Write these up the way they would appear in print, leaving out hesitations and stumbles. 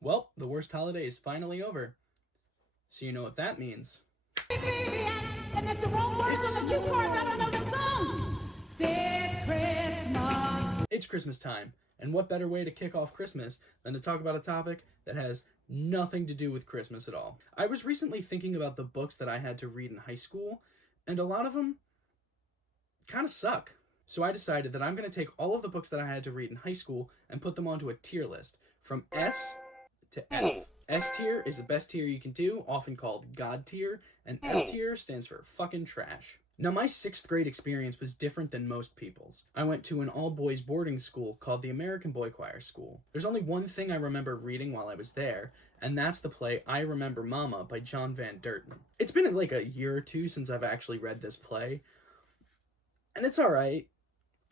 Well, the worst holiday is finally over. So you know what that means. And it's the wrong words on the cue cards. I don't know the song. This Christmas. It's Christmas time, and what better way to kick off Christmas than to talk about a topic that has nothing to do with Christmas at all. I was recently thinking about the books that I had to read in high school, and a lot of them kind of suck. So I decided that I'm going to take all of the books that I had to read in high school and put them onto a tier list, from S to F. S tier is the best tier you can do, often called God tier, and F tier stands for fucking trash. Now, my 6th grade experience was different than most people's. I went to an all-boys boarding school called the American Boy Choir School. There's only one thing I remember reading while I was there, and that's the play I Remember Mama by John Van Derten. It's been like a year or two since I've actually read this play, and it's alright.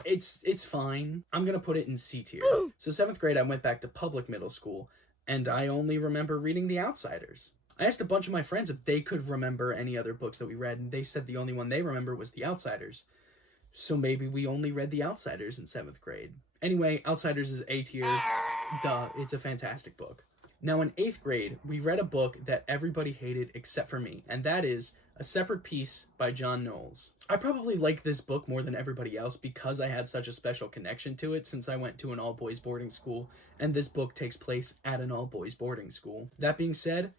It's fine. I'm gonna put it in C tier. So 7th grade, I went back to public middle school, and I only remember reading The Outsiders. I asked a bunch of my friends if they could remember any other books that we read, and they said the only one they remember was The Outsiders. So maybe we only read The Outsiders in 7th grade. Anyway, Outsiders is A tier. Duh, it's a fantastic book. Now in 8th grade, we read a book that everybody hated except for me, and that is A Separate Peace by John Knowles. I probably like this book more than everybody else because I had such a special connection to it since I went to an all-boys boarding school, and this book takes place at an all-boys boarding school. That being said,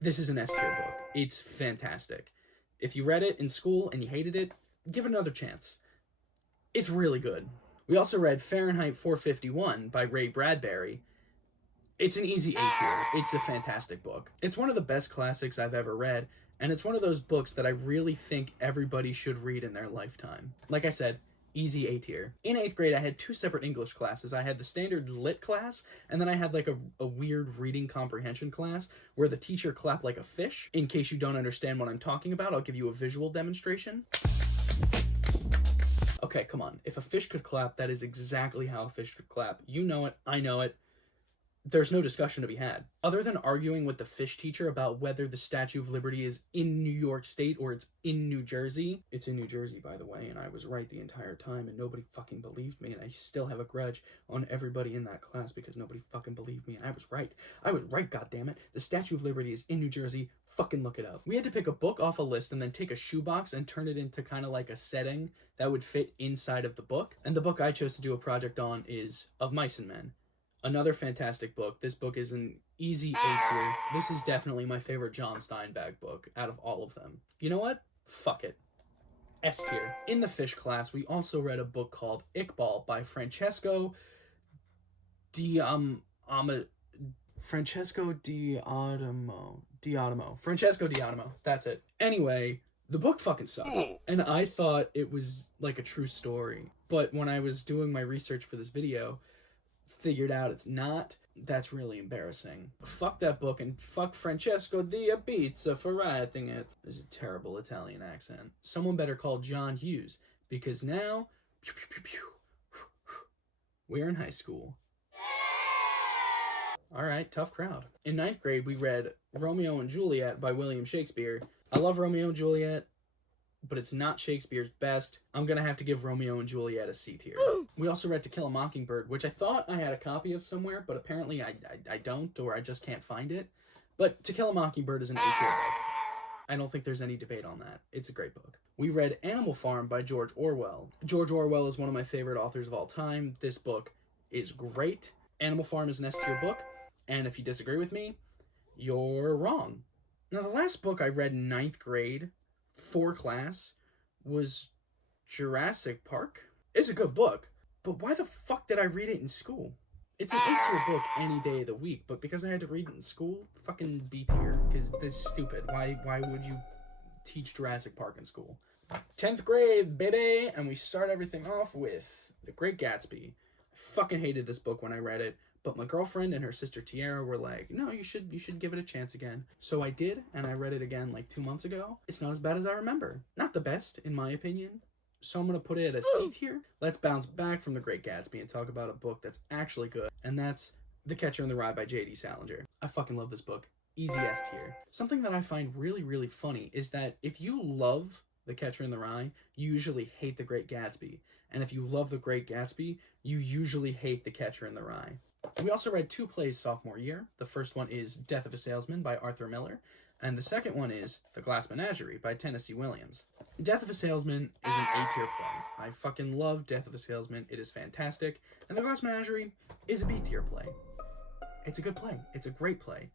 this is an S tier book. It's fantastic. If you read it in school and you hated it, give it another chance. It's really good. We also read Fahrenheit 451 by Ray Bradbury. It's an easy A tier. It's a fantastic book. It's one of the best classics I've ever read, and it's one of those books that I really think everybody should read in their lifetime. Like I said, easy A tier. In 8th grade, I had 2 separate English classes. I had the standard lit class, and then I had like a weird reading comprehension class where the teacher clapped like a fish. In case you don't understand what I'm talking about, I'll give you a visual demonstration. Okay, come on. If a fish could clap, that is exactly how a fish could clap. You know it, I know it. There's no discussion to be had. Other than arguing with the fish teacher about whether the Statue of Liberty is in New York State or it's in New Jersey. It's in New Jersey, by the way, and I was right the entire time, and nobody fucking believed me, and I still have a grudge on everybody in that class because nobody fucking believed me, and I was right. I was right, goddammit. The Statue of Liberty is in New Jersey. Fucking look it up. We had to pick a book off a list and then take a shoebox and turn it into kind of like a setting that would fit inside of the book. And the book I chose to do a project on is Of Mice and Men. Another fantastic book. This book is an easy A tier. This is definitely my favorite John Steinbeck book out of all of them. You know what? Fuck it. S tier. In the fish class, we also read a book called Iqbal by Francesco D'Adamo. Francesco D'Adamo. That's it. Anyway, the book fucking sucked. And I thought it was like a true story. But when I was doing my research for this video, figured out it's not. That's really embarrassing. Fuck that book, and fuck Francesco D'Abizza for writing it. There's a terrible Italian accent. Someone better call John Hughes, because now, we're in high school. Alright, tough crowd. In 9th grade, we read Romeo and Juliet by William Shakespeare. I love Romeo and Juliet, but it's not Shakespeare's best. I'm gonna have to give Romeo and Juliet a C tier. We also read To Kill a Mockingbird, which I thought I had a copy of somewhere, but apparently I don't, or I just can't find it. But To Kill a Mockingbird is an A tier book. I don't think there's any debate on that. It's a great book. We read Animal Farm by George Orwell. George Orwell is one of my favorite authors of all time. This book is great. Animal Farm is an S tier book, and if you disagree with me, you're wrong. Now, the last book I read in 9th grade for class was Jurassic Park. It's a good book, but why the fuck did I read it in school? It's an A tier book any day of the week, but because I had to read it in school, fucking B tier, because this is stupid. Why would you teach Jurassic Park in school? 10th grade, baby, and we start everything off with The Great Gatsby. I fucking hated this book when I read it, but my girlfriend and her sister Tiara were like, no, you should give it a chance again. So I did, and I read it again like 2 months ago. It's not as bad as I remember. Not the best, in my opinion. So I'm going to put it at a C tier. Let's bounce back from The Great Gatsby and talk about a book that's actually good, and that's The Catcher in the Rye by J.D. Salinger. I fucking love this book. Easy S tier. Something that I find really, really funny is that if you love The Catcher in the Rye, you usually hate The Great Gatsby. And if you love The Great Gatsby, you usually hate The Catcher in the Rye. We also read 2 plays sophomore year. The first one is Death of a Salesman by Arthur Miller, and the second one is The Glass Menagerie by Tennessee Williams. Death of a Salesman is an A-tier play. I fucking love Death of a Salesman. It is fantastic. And The Glass Menagerie is a B-tier play. It's a good play. It's a great play.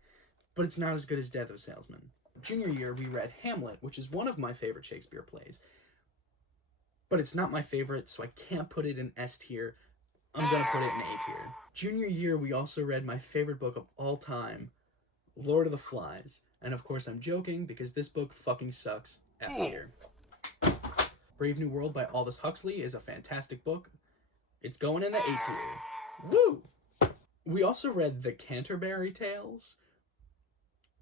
But it's not as good as Death of a Salesman. Junior year, we read Hamlet, which is one of my favorite Shakespeare plays. But it's not my favorite, so I can't put it in S tier. I'm going to put it in A tier. Junior year, we also read my favorite book of all time, Lord of the Flies. And of course, I'm joking because this book fucking sucks. F tier. Brave New World by Aldous Huxley is a fantastic book. It's going in the A tier. Woo! We also read The Canterbury Tales.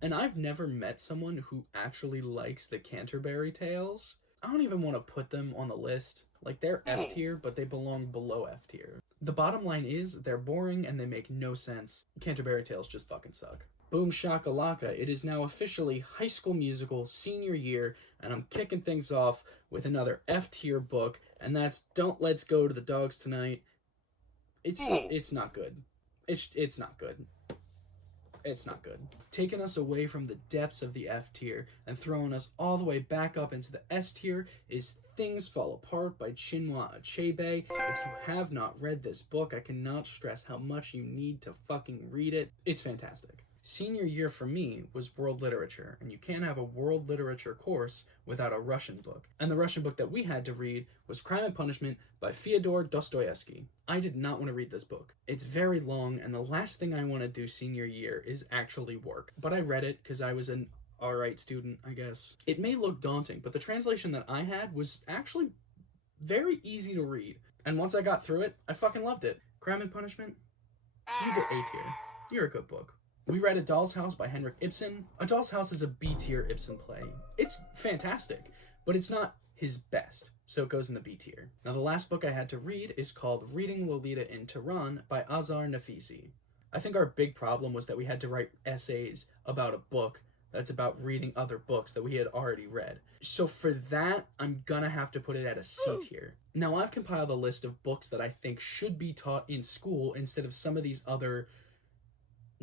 And I've never met someone who actually likes The Canterbury Tales. I don't even want to put them on the list. Like, they're F tier, but they belong below F tier. The bottom line is, they're boring and they make no sense. Canterbury Tales just fucking suck. Boom shakalaka, it is now officially High School Musical senior year, and I'm kicking things off with another F tier book, and that's Don't Let's Go to the Dogs Tonight. It's not good. It's not good. It's not good. Taking us away from the depths of the F tier and throwing us all the way back up into the S tier is Things Fall Apart by Chinua Achebe. If you have not read this book, I cannot stress how much you need to fucking read it. It's fantastic. Senior year for me was world literature, and you can't have a world literature course without a Russian book. And the Russian book that we had to read was Crime and Punishment by Fyodor Dostoevsky. I did not want to read this book. It's very long, and the last thing I want to do senior year is actually work. But I read it because I was an alright student, I guess. It may look daunting, but the translation that I had was actually very easy to read. And once I got through it, I fucking loved it. Crime and Punishment? You get A tier. You're a good book. We read A Doll's House by Henrik Ibsen. A Doll's House is a B-tier Ibsen play. It's fantastic, but it's not his best, so it goes in the B tier. Now, the last book I had to read is called Reading Lolita in Tehran by Azar Nafisi. I think our big problem was that we had to write essays about a book that's about reading other books that we had already read. So for that, I'm gonna have to put it at a C tier. Now, I've compiled a list of books that I think should be taught in school instead of some of these other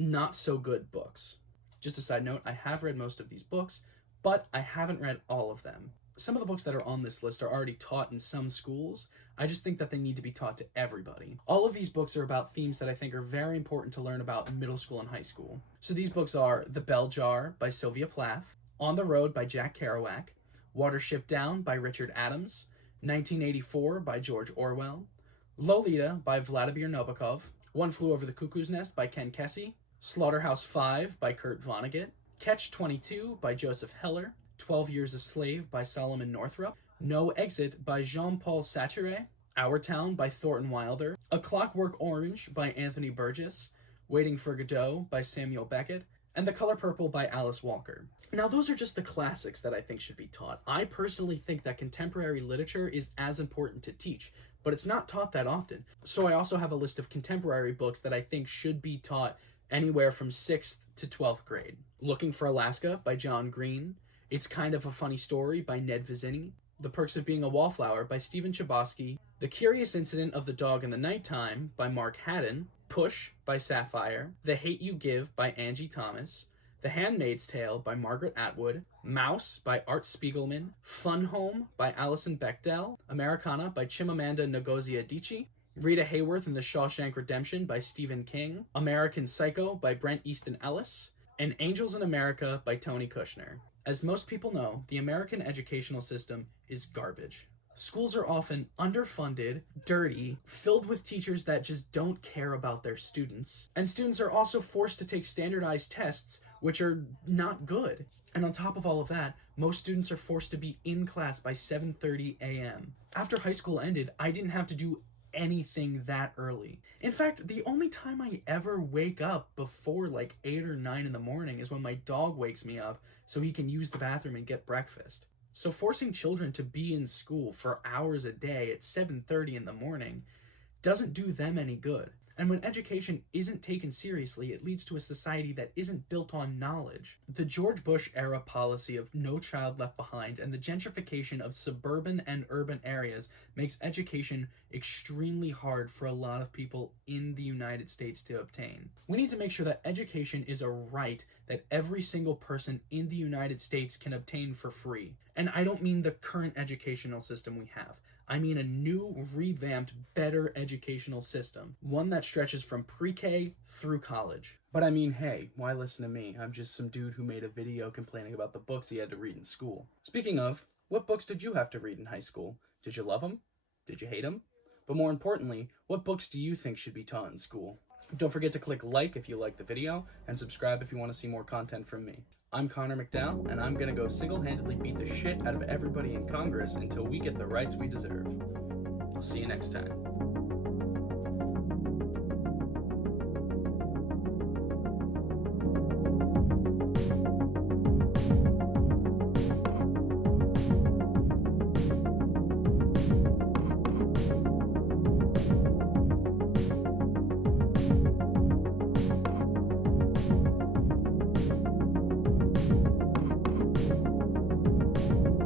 not so good books. Just a side note, I have read most of these books, but I haven't read all of them. Some of the books that are on this list are already taught in some schools. I just think that they need to be taught to everybody. All of these books are about themes that I think are very important to learn about in middle school and high school. So these books are The Bell Jar by Sylvia Plath, On the Road by Jack Kerouac, Watership Down by Richard Adams, 1984 by George Orwell, Lolita by Vladimir Nabokov, One Flew Over the Cuckoo's Nest by Ken Kesey, Slaughterhouse-Five by Kurt Vonnegut, Catch-22 by Joseph Heller, 12 Years a Slave by Solomon Northup, No Exit by Jean-Paul Sartre, Our Town by Thornton Wilder, A Clockwork Orange by Anthony Burgess, Waiting for Godot by Samuel Beckett, and The Color Purple by Alice Walker. Now, those are just the classics that I think should be taught. I personally think that contemporary literature is as important to teach, but it's not taught that often. So I also have a list of contemporary books that I think should be taught anywhere from 6th to 12th grade. Looking for Alaska by John Green, It's Kind of a Funny Story by Ned Vizzini, The Perks of Being a Wallflower by Stephen Chbosky, The Curious Incident of the Dog in the Nighttime by Mark Haddon, Push by Sapphire, The Hate You Give by Angie Thomas, The Handmaid's Tale by Margaret Atwood, Mouse by Art Spiegelman, Fun Home by Alison Bechdel, Americana by Chimamanda Ngozi Adichie, Rita Hayworth and the Shawshank Redemption by Stephen King, American Psycho by Brent Easton Ellis, and Angels in America by Tony Kushner. As most people know, the American educational system is garbage. Schools are often underfunded, dirty, filled with teachers that just don't care about their students. And students are also forced to take standardized tests, which are not good. And on top of all of that, most students are forced to be in class by 7:30 a.m. After high school ended, I didn't have to do anything that early. In fact, the only time I ever wake up before like 8 or 9 in the morning is when my dog wakes me up so he can use the bathroom and get breakfast. So forcing children to be in school for hours a day at 7:30 in the morning doesn't do them any good. And when education isn't taken seriously, it leads to a society that isn't built on knowledge. The George Bush era policy of No Child Left Behind and the gentrification of suburban and urban areas makes education extremely hard for a lot of people in the United States to obtain. We need to make sure that education is a right that every single person in the United States can obtain for free. And I don't mean the current educational system we have. I mean a new, revamped, better educational system. One that stretches from pre-K through college. But I mean, hey, why listen to me? I'm just some dude who made a video complaining about the books he had to read in school. Speaking of, what books did you have to read in high school? Did you love them? Did you hate them? But more importantly, what books do you think should be taught in school? Don't forget to click like if you like the video, and subscribe if you want to see more content from me. I'm Connor McDowell, and I'm gonna go single-handedly beat the shit out of everybody in Congress until we get the rights we deserve. I'll see you next time.